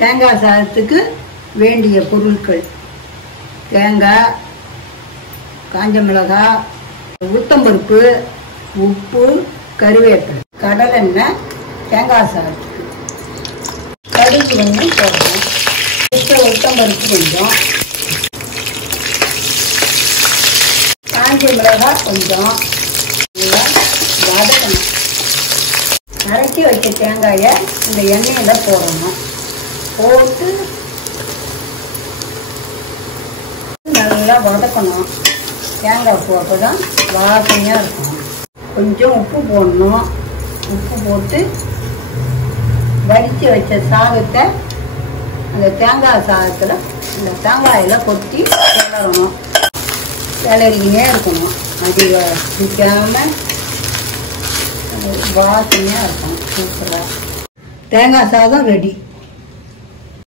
தேங்காய் சாதத்துக்கு வேண்டிய பொருட்கள்: தேங்காய், காஞ்ச மிளகாய், உளுத்தம்பருப்பு, உப்பு, கருவேப்பிலை, கடலெண்ணெய். தேங்காய் சாதத்துக்கு கடுகு போடணும். உளுத்தம்பருப்பு கொஞ்சம், காஞ்ச மிளகாய் கொஞ்சம் நல்லா வதக்கணும். அரைச்சி வச்ச தேங்காயை இந்த எண்ணெயில் போடணும். போட்டு நல்லா வதக்கணும். தேங்காய் போட்டு தான் வாசனையாக இருக்கும். கொஞ்சம் உப்பு போடணும். உப்பு போட்டு வடித்து வச்ச சாதத்தை அந்த தேங்காய் சாதத்தில் இந்த தேங்காயில் கொட்டி கிளறணும். கிளறிக்கினே இருக்கணும். அது பிடிக்காமல் வாசனையாக இருக்கும். சூப்பராக தேங்காய் சாதம் ரெடி.